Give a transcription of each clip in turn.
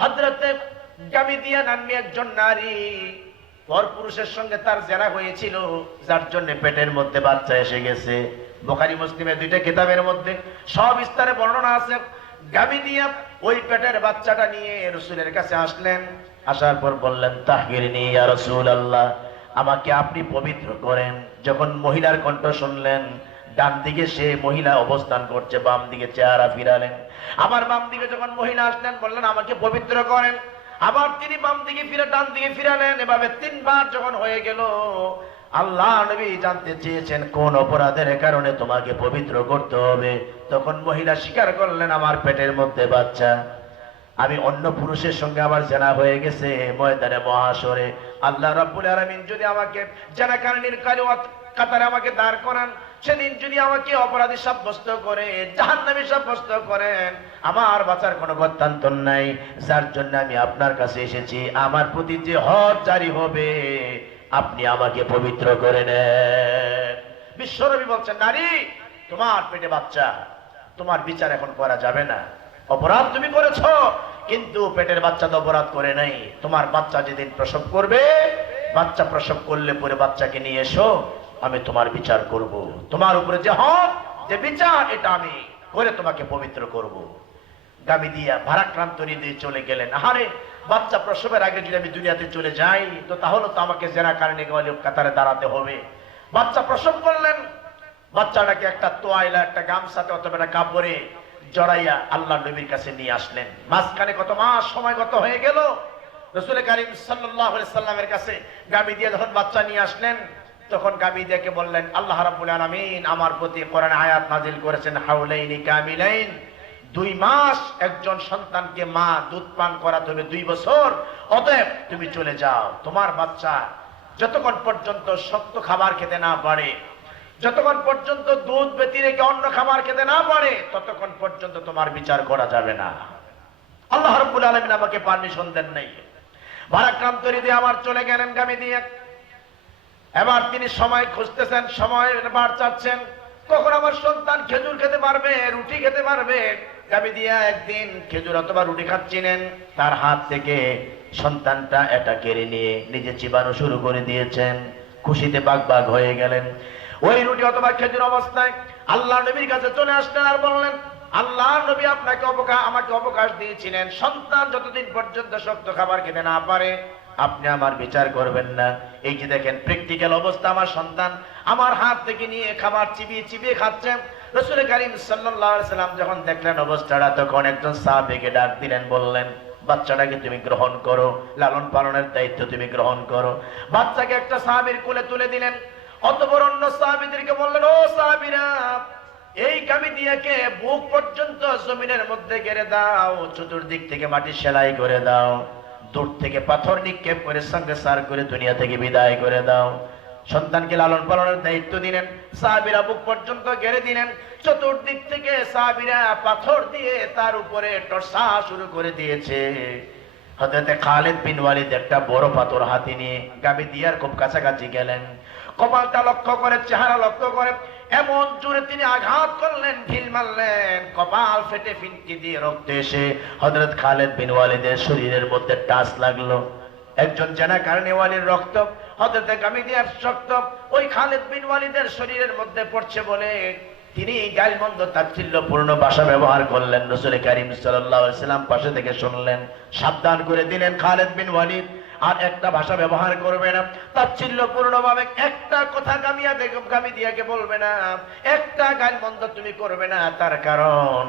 হযরতে গামিদিয়া নামী একজন নারী পরপুরুষের সঙ্গে তার জেনা হয়েছিল, যার জন্য পেটের মধ্যে বাচ্চা এসে গেছে। বুখারী মুসলিমের দুইটা কিতাবের মধ্যে সবিস্তারে বর্ণনা আছে। গামিদিয়া ওই পেটের বাচ্চাটা নিয়ে রাসূলের কাছে আসলেন। আসার পর বললেন, তাহগিরনি ইয়া রাসূলুল্লাহ, আমাকে আপনি পবিত্র করেন। যখন মহিলার কণ্ঠ শুনলেন, ডান দিকে সে মহিলা অবস্থান করছে, বাম দিকে চেহারা ফিরালেন। আবার বাম দিকে যখন মহিলা আসলেন, বললেন আমাকে পবিত্র করেন। আবার তিনি বাম দিকে ফিরে ডান দিকে ফিরালেন। এভাবে তিনবার যখন হয়ে গেল, আল্লাহ নবী জানতে চেয়েছেন কোন অপরাধের কারণে তোমাকে পবিত্র করতে হবে। তখন মহিলা স্বীকার করলেন, আমার পেটের মধ্যে বাচ্চা, আমি অন্য পুরুষের সঙ্গে আমার জেনা হয়ে গেছে। ময়দানে মহাশরে আল্লাহ রাব্বুল আলামিন যদি আমাকে জেনাকারীর কাতারে আমাকে দাঁড় করান, সেদিন যদি আমাকে অপরাধী সাব্যস্ত করে, জাহান্নামী সাব্যস্ত করেন, আমার বাঁচার কোনো গত্যন্তর নাই। যার জন্য আমি আপনার কাছে এসেছি, আমার প্রতি যে হজ জারি হবে, আপনি আমাকে পবিত্র করে নেন। বিশ্বনবী বলছেন, নারী, তোমার পেটে বাচ্চা, তোমার বিচার এখন করা যাবে না। অপরাধ তুমি করেছো, কিন্তু পেটের বাচ্চা তো অপরাধ করে নাই। তোমার বাচ্চা যেদিন প্রসব করবে, বাচ্চা প্রসব করলে পরে বাচ্চাকে নিয়ে এসো, আমি তোমার বিচার করব। তোমার উপরে যে হক, যে বিচার, এটা আমি করে তোমাকে পবিত্র করব। গামিদিয়া ভারাক্রান্ত হৃদয়ে চলে গেলেন। আরে, বাচ্চা প্রসবের আগে যদি আমি দুনিয়াতে চলে যাই, তো তাহলে তো আমাকে জেনাকারী কাতারে দাঁড়াতে হবে। বাচ্চা প্রসব করলেন। বাচ্চাটাকে একটা তোয়াইলা, একটা গামছাতে অথবা একটা কাপড়ে জড়াইয়া আল্লাহ নবীর কাছে নিয়ে আসলেন। মাঝখানে কত মাস সময় গত হয়ে গেল। রাসূল কারীম সাল্লাল্লাহু আলাইহি সাল্লামের কাছে গামিদিয়া যখন বাচ্চা নিয়ে আসলেন, তখন গামিদিয়াকে বললেন, আল্লাহ রাব্বুল আলামিন আমার প্রতি কোরআনে আয়াত নাযিল করেছেন, হাওলাইনি কামিলাইন, 2 মাস একজন সন্তানকে মা দুধ পান করাতে হবে, 2 বছর। অতএব তুমি চলে যাও। তোমার বাচ্চা যতক্ষণ পর্যন্ত শক্ত খাবার খেতে না পারে, যতক্ষণ পর্যন্ত দুধ ব্যতী রেখে অন্য খাবার খেতে না পারে, ততক্ষণ পর্যন্ত তোমার বিচার করা যাবে না। আল্লাহ রাব্বুল আলামিন আমাকে পারমিশন দেন নাই। ভারাক্রান্ত হৃদয়ে আমার চলে গেলেন গামিদিয়া। এবার তিনি সময় খুঁজতেছেন, সময় বার চাচ্ছেন, কখন আমার সন্তান খেজুর খেতে পারবে, রুটি খেতে পারবে। গামিদিয়া একদিন খেজুর অথবা রুটি খাচ্ছিলেন, তার হাত থেকে সন্তানটা এটা কেড়ে নিয়ে নিজে চিবানো শুরু করে দিয়েছেন। খুশিতে বাগ হয়ে গেলেন। ওই রুটি অথবা খেজুর অবস্থায় আল্লাহ নবীর কাছে চলে আসলেন আর বললেন, আল্লাহ নবী আপনাকে আমাকে অবকাশ দিয়েছিলেন, সন্তান যতদিন পর্যন্ত শক্ত খাবার খেতে না পারে, আপনি আমার বিচার করবেন না। এই যে দেখেন প্র্যাকটিক্যাল অবস্থা, আমার সন্তান আমার হাত থেকে নিয়ে খাবার চিবিয়ে চিবিয়ে খাচ্ছে। রাসূল কারীম সাল্লাল্লাহু আলাইহি সাল্লাম যখন দেখলেন অবস্থাটা, তখন একজন সাহাবীকে ডাক দিলেন, বললেন, বাচ্চাটাকে তুমি গ্রহণ করো, লালন পালনের দায়িত্ব তুমি গ্রহণ করো। বাচ্চাকে একটা সাহাবীর কোলে তুলে দিলেন। অতঃপর অন্য সাহাবীদেরকে বললেন, ও সাহাবীরা, এই গামিদিয়াকে বুক পর্যন্ত জমিনের মধ্যে গেড়ে দাও, চতুর্দিক থেকে মাটি সেলাই করে দাও, দূর থেকে পাথর নিক্ষেপ করে সঙ্গে সার করে দুনিয়া থেকে বিদায় করে দাও। সন্তানকে লালন পালনের দায়িত্ব দিলেন। সাহাবীরা বুক পর্যন্ত গেড়ে দিলেন। চতুর্দিক থেকে সাহাবীরা পাথর দিয়ে তার উপরে টর্চা শুরু করে দিয়েছে। হযরত খালিদ বিন ওয়ালিদ একটা বড় পাথর হাতে নিয়ে গামিদিয়ার খুব কাছাকাছি গেলেন। কপালটা লক্ষ্য করে, চেহারা লক্ষ্য করে এমন জোরে তিনি আঘাত করলেন, ঢিল মারলেন, কপাল ফেটে ফিনকি দিয়ে রক্ত এসে হযরত খালিদ বিন ওয়ালিদের শরীরের মধ্যে টাচ লাগলো। একজন জেনাকারী ওয়ালির রক্ত হযরত গামিদিয়ার রক্ত ওই খালিদ বিন ওয়ালিদের শরীরের মধ্যে পড়ছে বলে তিনি গালমন্দ তাচ্ছিল্যপূর্ণ ভাষা ব্যবহার করলেন। রাসূল কারীম সাল্লাল্লাহু আলাইহি সাল্লাম পাশে থেকে শুনলেন, সাবধান করে দিলেন, খালিদ বিন ওয়ালিদ আর একটা ভাষা ব্যবহার করবে না, তাচ্ছিল্যপূর্ণ ভাবে একটা কথা গামিদিয়াকে বলবে না, একটা গালমন্দ তুমি করবে না। তার কারণ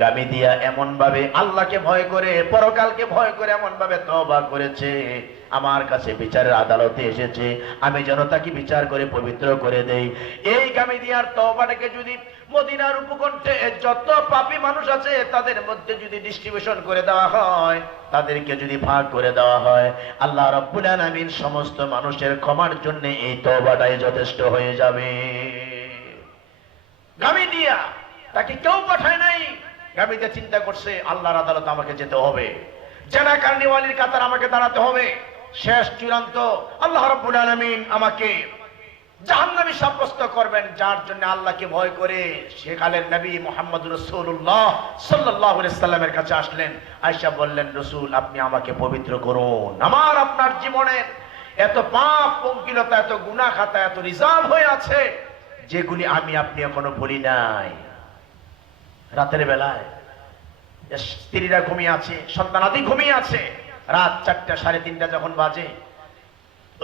গামিদিয়া এমন ভাবে আল্লাহকে ভয় করে, পরকালকে ভয় করে এমন ভাবে তওবা করেছে, আমার কাছে বিচারের আদালতে এসেছে, আমি যেন তাকে বিচার করে পবিত্র করে দেই। এই গামিদিয়ার তওবাটাকে যদি মদিনার উপকণ্ঠে যত পাপী মানুষ আছে তাদের মধ্যে যদি ডিস্ট্রিবিউশন করে দেওয়া হয়, তাদেরকে যদি ভাগ করে দেওয়া হয়, আল্লাহ রাব্বুল আলামিন সমস্ত মানুষের ক্ষমার জন্য এই তওবাটাই যথেষ্ট হয়ে যাবে। গামিদিয়া তাকে কেউ পাঠায় নাই। গামিদিয়া চিন্তা করছে, আল্লাহর আদালতে আমাকে যেতে হবে, জেনাকারী ওয়ালির কাতার আমাকে দাঁড়াতে হবে। শেষ চূড়ান্ত আল্লাহ রাব্বুল আলামিন আমাকে জাহান্নামী সাব্যস্ত করবেন, যার জন্য আল্লাহকে ভয় করে সেকালের নবী মুহাম্মদ রাসূলুল্লাহ সাল্লাল্লাহু আলাইহি সাল্লামের কাছে আসলেন। আয়েশা বললেন, রাসূল আপনি আমাকে পবিত্র করুন, আমার আপনার জীবনের এত পাপ পঙ্কিলতা, এত গুনাহ খাতা, এত রিজার্ভ হয়ে আছে যেগুলি আমি আপনি এখনো বলি নাই। রাতের বেলায় স্ত্রীরা ঘুমিয়ে আছে, সন্তানাদি ঘুমিয়ে আছে, রাত 4টা 3:30 যখন বাজে,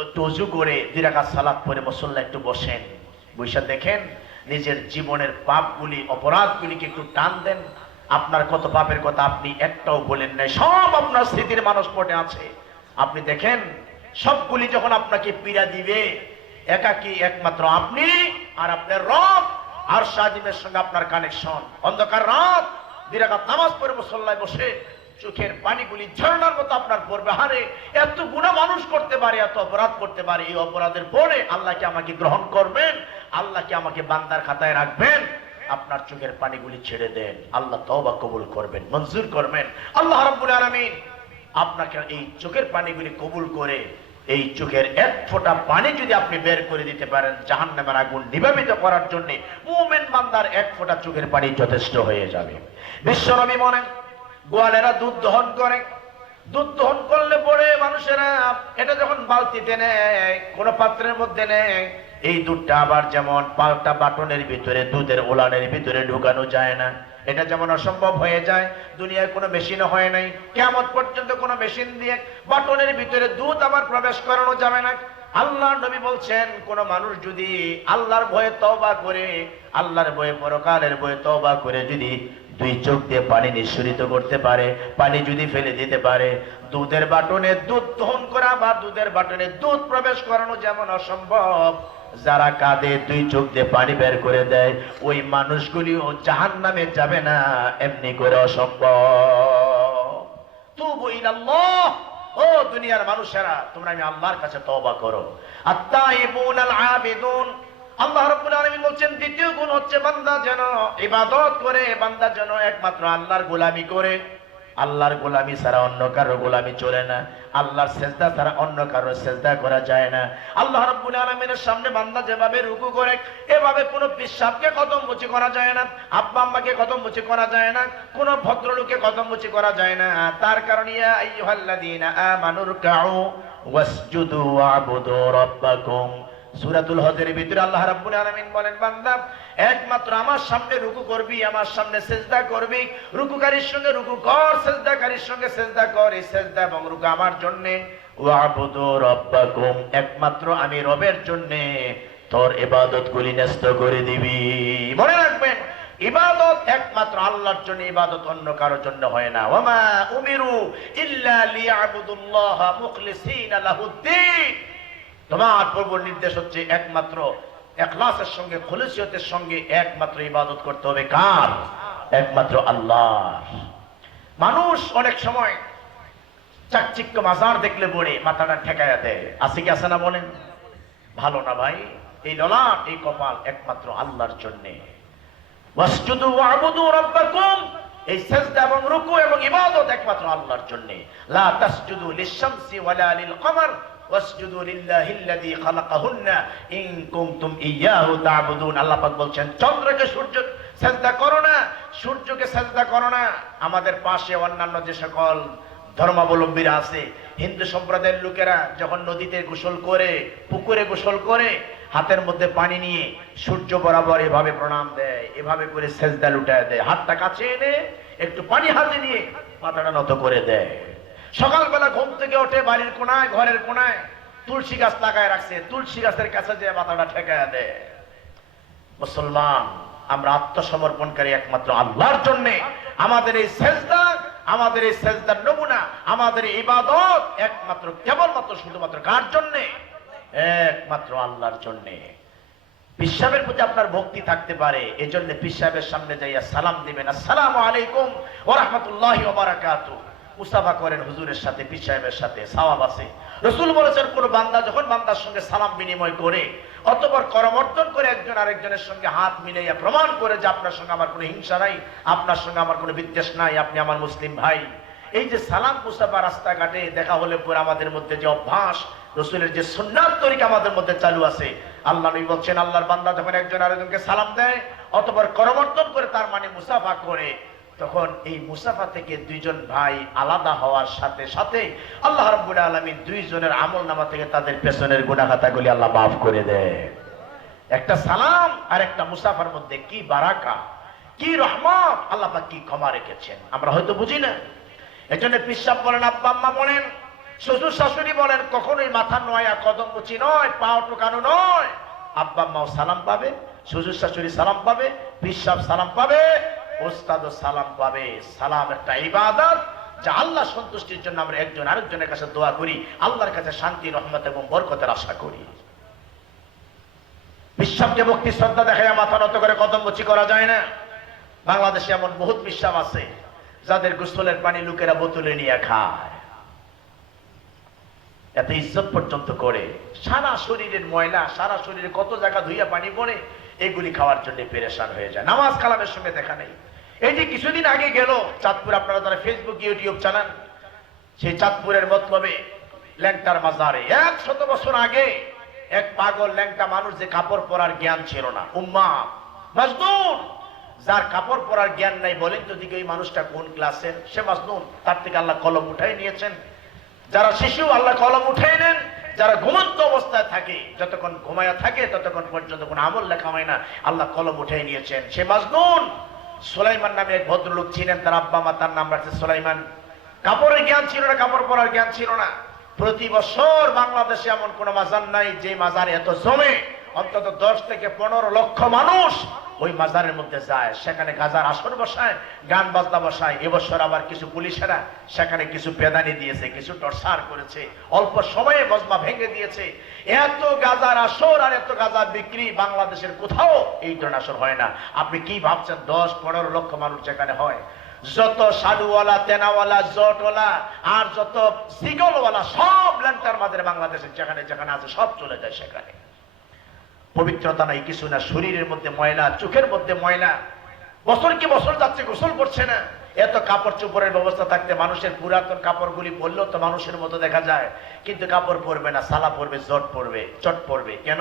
একটু ওযু করে 2 রাকাত সালাত পড়ে মুসল্লা একটু বসেন, বসে দেখেন নিজের জীবনের পাপগুলি, অপরাধগুলিকে একটু টান দেন। আপনার কত পাপের কথা আপনি একটাও বলেন নাই, সব আপনার স্মৃতির মানসপটে আছে। আপনি দেখেন সবগুলি যখন আপনাকে পীড়া দিবে, একাকী একমাত্র আপনি আর আপনার রব আর সাজিমের সঙ্গে আপনার কানেকশন। অন্ধকার রাত 2 রাকাত নামাজ পড়ে মুসল্লায় বসে চোখের পানিগুলি ঝর্ণার মতো আপনার পড়বে। হারে এত গুনাহ মানুষ করতে পারে, এত অপরাধ করতে পারে, এই অপরাধের পরে আল্লাহকে আমাকে গ্রহণ করবেন, আল্লাহকে আমাকে বান্দার খাতায় রাখবেন। আপনার চোখের পানিগুলি ছেড়ে দেন, আল্লাহ তওবা কবুল করবেন, মঞ্জুর করবেন। আল্লাহ রাব্বুল আলামিন আপনাকে এই চোখের পানিগুলি কবুল করে এই চোখের এক ফোঁটা পানি যদি আপনি বের করে দিতে পারেন, জাহান্নামের আগুন নিভাবিত করার জন্য মুমিন বান্দার এক ফোঁটা চোখের পানি যথেষ্ট হয়ে যাবে। বিশ্বনবী বলেন, গোয়ালেরা দুধ দহন করে, দুধ দহন করলে পরে মানুষেরা এটা যখন বালতিতে নেয়, কোন পাত্রের মধ্যে নেয়, এই দুধটা আবার যেমন পাল্টা বাটনের ভিতরে, দুধের ওলানের ভিতরে ঢুকানো যায় না। এটা যেমন অসম্ভব হয়ে যায়, দুনিয়ায় কোনো মেশিনও হয় নাই, কিয়ামত পর্যন্ত কোনো মেশিন দিয়ে বাটনের ভিতরে দুধ আবার প্রবেশ করানো যাবে না। আল্লাহর নবী বলছেন, কোন মানুষ যদি আল্লাহর ভয়ে তওবা করে, আল্লাহর ভয়ে পরকালের ভয়ে তওবা করে যদি 2 চোখ দিয়ে পানি নিঃসরিত করতে পারে, পানি যদি ফেলে দিতে পারে, দুধের বাটনে দুধ দহন করা বা দুধের বাটনে দুধ প্রবেশ করানো যেমন অসম্ভব, যারা কাঁধে 2 চোখ দিয়ে পানি বের করে দেয় ওই মানুষগুলিও জাহান্নামে যাবে না, এমনি করে অসম্ভব। তুবু ইলাল্লাহ, ও দুনিয়ার মানুষেরা তোমরা আমি আল্লাহর কাছে তওবা করো। আত-তাইবুন আল-আবিদুন, আল্লাহ রাব্বুল আলামিন বলছেন দ্বিতীয় গুণ হচ্ছে বান্দা যেন ইবাদত করে, বান্দা যেন একমাত্র আল্লাহর গোলামি করে। আল্লাহর গোলামি ছাড়া অন্য কারো গোলামি চলে না, আল্লাহর সেজদা ছাড়া অন্য কারো সেজদা করা যায় না। আল্লাহ রাব্বুল আলামিনের সামনে বান্দা যেভাবে রুকু করে, এভাবে কোনো পিশাবকে কদম মুচি করা যায় না, আব্বা আম্মাকে কদম মুচি করা যায় না, কোন ভদ্রলোককে কদম মুচি করা যায় না। তার কারণ ইয়া আইয়ুহাল্লাযীনা আমানু রুকউ ওয়াসজুদু ওয়া'বুদু রাব্বাকুম, সূরাতুল হজের ভিতরে আল্লাহ রাব্বুল আলামিন বলেন, বান্দা একমাত্র আমার সামনে রুকু করবি, আমার সামনে সিজদা করবি, রুকুকারীর সঙ্গে রুকু কর, সিজদাকারীর সঙ্গে সিজদা কর। এই সিজদা এবং রুকু আমার জন্য। ওয়া'বুদু রাব্বাকুম, একমাত্র আমি রবের জন্য তোর ইবাদতগুলি ন্যস্ত করে দিবি। মনে রাখবেন, ইবাদত একমাত্র আল্লাহর জন্য, ইবাদত অন্য কারোর জন্য হয় না। ওয়ামা উমিরু ইল্লা লিয়াবুদুল্লাহা মুখলিসিনা লাহুদ্দিন, তোমার প্রভুর নির্দেশ হচ্ছে একমাত্র ইখলাসের সঙ্গে, খুলুসিয়তের সঙ্গে একমাত্র ইবাদত করতে হবে। কার? একমাত্র আল্লাহর। মানুষ অনেক সময় চাকচিক্য মাজার দেখলে পড়ে মাথাটা ঠেকায়া দেয়, আছে কি আছে না বলেন? ভালো না ভাই, এই ললাট এই কপাল একমাত্র আল্লাহর জন্য। ওয়াসজুদু ওয়া'বুদু রাব্বাকুম, এই সিজদা এবং রুকু এবং ইবাদত একমাত্র আল্লাহর জন্য। লা তাসজুদু লিশ-শামসি ওয়ালা লিল-কমার ওয়াসজুদু লিল্লাহিল্লাযী খালাকাহুন্না ইন কুনতুম ইয়্যাহু তা'বুদুন। আল্লাহ পাক বলছেন, চন্দ্রকে সূর্য সিজদা করো না, সূর্যকে সিজদা করো না। আমাদের পাশে অন্যান্য যে সকল ধর্মাবলম্বীরা আছে, হিন্দু সম্প্রদায়ের লোকেরা যখন নদীতে গোসল করে, পুকুরে গোসল করে, হাতের মধ্যে পানি নিয়ে সূর্য বরাবর এভাবে প্রণাম দেয়, এভাবে করে সিজদা লুটায় দেয়, হাতটা কাছে এনে একটু পানি হাতে নিয়ে মাথাটা নত করে দেয়। সকালবেলা ঘুম থেকে ওঠে, বাড়ির কোনায়, ঘরের কোনায় তুলসী গাছ লাগায় রাখছে, তুলসী গাছের কাছে যে মাথাটা ঠেকায় দেয়। মুসলমান, আমরা আত্মসমর্পণকারী একমাত্র আল্লাহর জন্য। আমাদের এই সিজদা, আমাদের এই সিজদার নমুনা, আমাদের ইবাদত একমাত্র কেবলমাত্র শুধুমাত্র কার জন্য? একমাত্র আল্লাহর জন্য। পিশাবের প্রতি আপনার ভক্তি থাকতে পারে, এজন্য পিশাবের সামনে যাইয়া সালাম দিবেন, আসসালামু আলাইকুম ওয়া রাহমাতুল্লাহি ওয়া বারাকাতুহু। মুসাফা করেন হুজুরের সাথে, পীর সাহেবের সাথে, সওয়াব আছে। রাসূল বলেছেন, কোন বান্দা যখন বান্দার সঙ্গে সালাম বিনিময় করে, অতঃপর করমর্দন করে একজন আরেকজনের সঙ্গে হাত মিলাইয়া প্রমাণ করে যে আপনার সঙ্গে আমার কোনো হিংসা নাই, আপনার সঙ্গে আমার কোনো বিদ্বেষ নাই, আপনি আমার মুসলিম ভাই। এই যে সালাম মুসাফা রাস্তাঘাটে দেখা হলে পরে আমাদের মধ্যে যে অভ্যাস, রাসূলের যে সুন্নাত তরিকা আমাদের মধ্যে চালু আছে, আল্লাহ নবী বলছেন, আল্লাহর বান্দা যখন একজন আরেকজনকে সালাম দেয় অতঃপর করমর্দন করে, তার মানে মুসাফা করে, তখন এই মুসাফা থেকে দুইজন ভাই আলাদা হওয়ার সাথে সাথে আল্লাহ রাব্বুল আলামিন দুইজনের আমলনামা থেকে তাদের পেছনের গুনাহ খাতাগুলি আল্লাহ মাফ করে দেয়। একটা সালাম আর একটা মুসাফার মধ্যে কি বারাকা, কি রহমত, আল্লাহ পাক কি ক্ষমা রেখেছেন, আমরা হয়তো বুঝি না। এজন্য পিসাব বলেন, আব্বা আম্মা বলেন, শ্বশুর শাশুড়ি বলেন, কখনোই মাথা নয়া কদম মুচি নয়, পাও টোকানো নয়। আব্বা আম্মাও সালাম পাবে, শ্বশুর শাশুড়ি সালাম পাবে, পিসাব সালাম পাবে, ওস্তাদও সালাম পাবে। সালাম একটা ইবাদত, যা আল্লাহ সন্তুষ্টির জন্য আমরা একজন আরেকজনের কাছে দোয়া করি, আল্লাহর কাছে শান্তি, রহমত এবং বরকতের আশা করি। পিসাবকে ভক্তি শ্রদ্ধা দেখায় মাথা নত করে কদম মুচি করা যায় না। বাংলাদেশে এমন বহুত পিসাব আছে যাদের গোসলের পানি লোকেরা বোতলে নিয়ে খায়, এত ইজ্জত পর্যন্ত করে। সারা শরীরের ময়লা, সারা শরীরে কত জায়গা ধুইয়া পানি পড়ে, এগুলি খাওয়ার জন্য পেরেশান হয়ে যায়। নামাজ কালামের সঙ্গে দেখা নেই। এই যে কিছুদিন আগে গেল চাঁদপুর, আপনারা যারা ফেসবুক ইউটিউব চালান, সেই চাঁদপুরের মতলবে ল্যাংটার মাজারে 100 বছর আগে এক পাগল ল্যাংটা মানুষ, যে কাপড় পরার জ্ঞান ছিল না, উম্মা মাজনুন, যার কাপড় পরার জ্ঞান নাই, বলেন তো দিকে ওই মানুষটা কোন ক্লাসের? সে মাজনুন। তার থেকে আল্লাহ কলম উঠাই নিয়েছেন। যারা শিশু আল্লাহ কলম উঠাই নেন, যারা ঘুমন্ত অবস্থায় থাকে, যতক্ষণ ঘুমায়া থাকে ততক্ষণ পর্যন্ত কোন আমল লেখা হয় না, আল্লাহ কলম উঠাই নিয়েছেন। সে মাজনুন। সুলাইমান নামে এক ভদ্রলোক ছিলেন, তার আব্বা মা তার নাম রাখছে সুলাইমান। কাপড়ের জ্ঞান ছিল না, কাপড় পরার জ্ঞান ছিল না। প্রতি বছর বাংলাদেশে এমন কোন মাজার নাই যে মাজার এত জমে, অন্তত 10 থেকে 15 লক্ষ মানুষ ওই মাজারের মধ্যে যায়, সেখানে গাজার আসর বসায়, গান বাজনা বসায়। এবছর আবার কিছু পুলিশেরা সেখানে কিছু পেদানি দিয়েছে, কিছু টর্চার করেছে, অল্প সময়ে বজমা ভেঙে দিয়েছে। এত গাজার আসর আর এত গাজা বিক্রি বাংলাদেশের কোথাও এই ধরনের আসর হয় না। আপনি কি ভাবছেন 10-15 লক্ষ মানুষ যেখানে হয়? যত সাধুওয়ালা, তেনাওয়ালা, জটওয়ালা আর যত সিগলওয়ালা সব ল্যাংটার মাঝে বাংলাদেশে যেখানে যেখানে আছে সব চলে যায় সেখানে। পবিত্রতা নাই, কিছু না, শরীরের মধ্যে ময়লা, চোখের মধ্যে ময়লা, বছর কি বছর যাচ্ছে গোসল করছে না। এত কাপড় চোপড়ের ব্যবস্থা থাকতে মানুষের পুরাতন কাপড়গুলি পরলেও তো মানুষের মতো দেখা যায়, কিন্তু কাপড় পরবে না, সালা পরবে, জট পরবে, চট পরবে। কেন?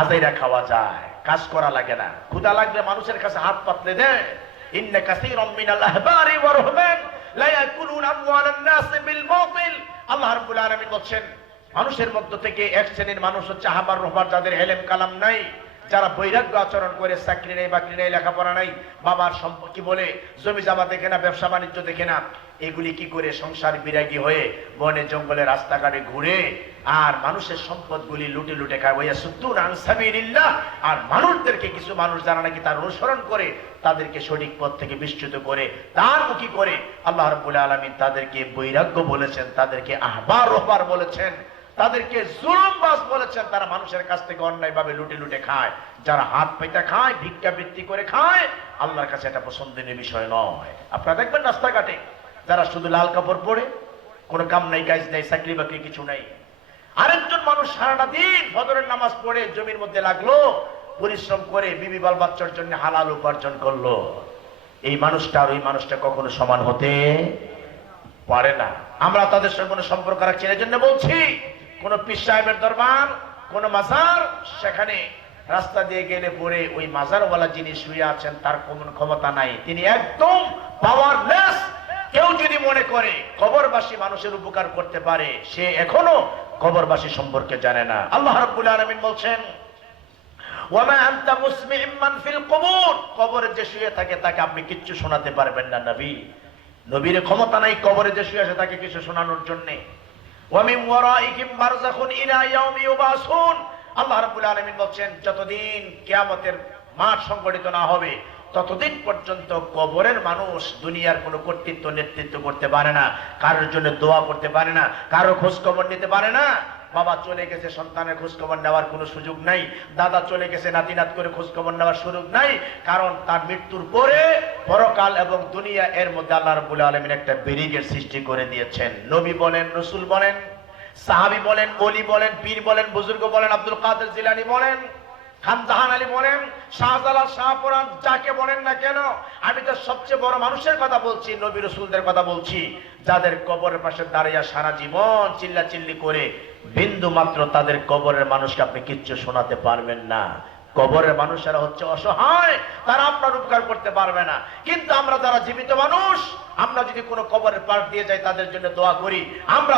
আজাইরা খাওয়া যায়, কাজ করা লাগে না। ক্ষুধা লাগলে মানুষের কাছে হাত পাতলে দেয়। ইন্না কাসীরাম মিনাল আহবারি ওয়া রুহবান লা ইয়াকুলুনা আমওয়ালান নাস বিল বাতিল। আল্লাহ রাব্বুল আলামিন বলেন, মানুষের মধ্য থেকে এক শ্রেণীর মানুষ হচ্ছে আহবার রুহবান, যাদের ইলম কালাম নাই, যারা বৈরাগ্য আচরণ করে, চাকরি নেই, বাকরি নেই, লেখাপড়া নাই, বাবার সম্পত্তি বলে জমি জামা দেখে না, ব্যবসা বাণিজ্য দেখে না, এগুলি কি করে সংসার বিরাগী হয়ে বনে জঙ্গলে রাস্তাঘাটে ঘুরে আর মানুষের সম্পদগুলি লুটে লুটে খায়। ওয়া সুদ্দুন আন সাবিলিল্লাহ। আর মানুষদেরকে, কিছু মানুষ যারা নাকি তার অনুসরণ করে, তাদেরকে সঠিক পথ থেকে বিচ্যুত করে, তার মুখী করে আল্লাহ রাব্বুল আলামিন তাদেরকে বৈরাগ্য বলেছেন, তাদেরকে আহবার রুহবার বলেছেন, তাদেরকে জুলুমবাজ বলেছেন। তারা মানুষের কাছ থেকে অন্যায়ভাবে লুটে লুটে খায়। যারা হাত পাইতা খায়, ভিক্ষাবৃত্তি করে খায়, আল্লাহর কাছে এটা পছন্দের বিষয় নয়। আপনারা দেখবেন রাস্তাঘাটে যারা শুধু লাল কাপড় পরে, কোনো কাম নাই, কাজ নাই, চাকরি বাকরি কিছু নাই। আরেকজন মানুষ সারাটা দিন ফজরের নামাজ পড়ে জমির মধ্যে লাগলো, পরিশ্রম করে বিবি বাল বাচ্চার জন্য হালাল উপার্জন করলো। এই মানুষটা আর ওই মানুষটা কখনো সমান হতে পারে না। আমরা তাদের সঙ্গে কোনো সম্পর্ক রাখছি না। এই জন্য বলছি, কোন পীর সাহেবের দরবার, কোন মাজার, সেখানে রাস্তা দিয়ে গেলে পরে ওই মাজারওয়ালা যিনি শুয়ে আছেন তার কোনো ক্ষমতা নাই, তিনি একদম পাওয়ারলেস। কেউ যদি মনে করে কবরবাসী মানুষের উপকার করতে পারে, সে এখনো কবরবাসী সম্পর্কে জানে না। আল্লাহ রাব্বুল আলামিন বলছেন, ওয়ামা আনতা মুসমি'আন মান ফিল কুবুর। কবরে যে শুয়ে থাকে তাকে আপনি কিচ্ছু শোনাতে পারবেন না। নবীর ক্ষমতা নাই কবরে যে শুয়ে আছে তাকে কিছু শোনানোর জন্য। ওয়া মিন ওয়ারাইহিম বারযাখুন ইলা ইয়াউমি ইউবাসুন। আল্লাহ রাব্বুল আলামিন বলেন, যতদিন কিয়ামতের মাঠ সংগঠিত না হবে ততদিন পর্যন্ত কবরের মানুষ দুনিয়ার কোনো কর্তৃত্ব নেতৃত্ব করতে পারে না, কারোর জন্য দোয়া করতে পারে না, কারো খোঁজ খবর নিতে পারে না। বাবা চলে গেছে, সন্তানের খোঁজ খবর নেওয়ার কোনো সুযোগ নাই। দাদা চলে গেছে, নাতিনাত করে খোঁজ খবর নেওয়ার সুযোগ নাই। কারণ তার মৃত্যুর পরে পরকাল এবং দুনিয়া, এর মধ্যে আল্লাহ রাব্বুল আলামিন একটা ব্যারিকেড সৃষ্টি করে দিয়েছেন। নবী বলেন, রাসূল বলেন, সাহাবী বলেন, ওলি বলেন, পীর বলেন, বুজুর্গ বলেন, আব্দুল কাদের জিলানী বলেন, খান জাহান আলী বলেন, শাহজালাল, শাহপুরান, যাকে বলেন না কেন, আমি তো সবচেয়ে বড় মানুষের কথা বলছি, নবী রাসূলদের কথা বলছি, যাদের কবরের পাশে দাঁড়িয়ে সারা জীবন চিল্লাচিল্লি করে বিন্দু মাত্র তাদের কবরের মানুষকে আপনি কিচ্ছু শোনাতে পারবেন না। কবরের মানুষেরা হচ্ছে অসহায়, তারা আপনার উপকার করতে পারবে না। কিন্তু আমরা যারা জীবিত মানুষ, আমরা যদি কোনো কবরের পাশ দিয়ে যাই, তাদের জন্য দোয়া করি, আমরা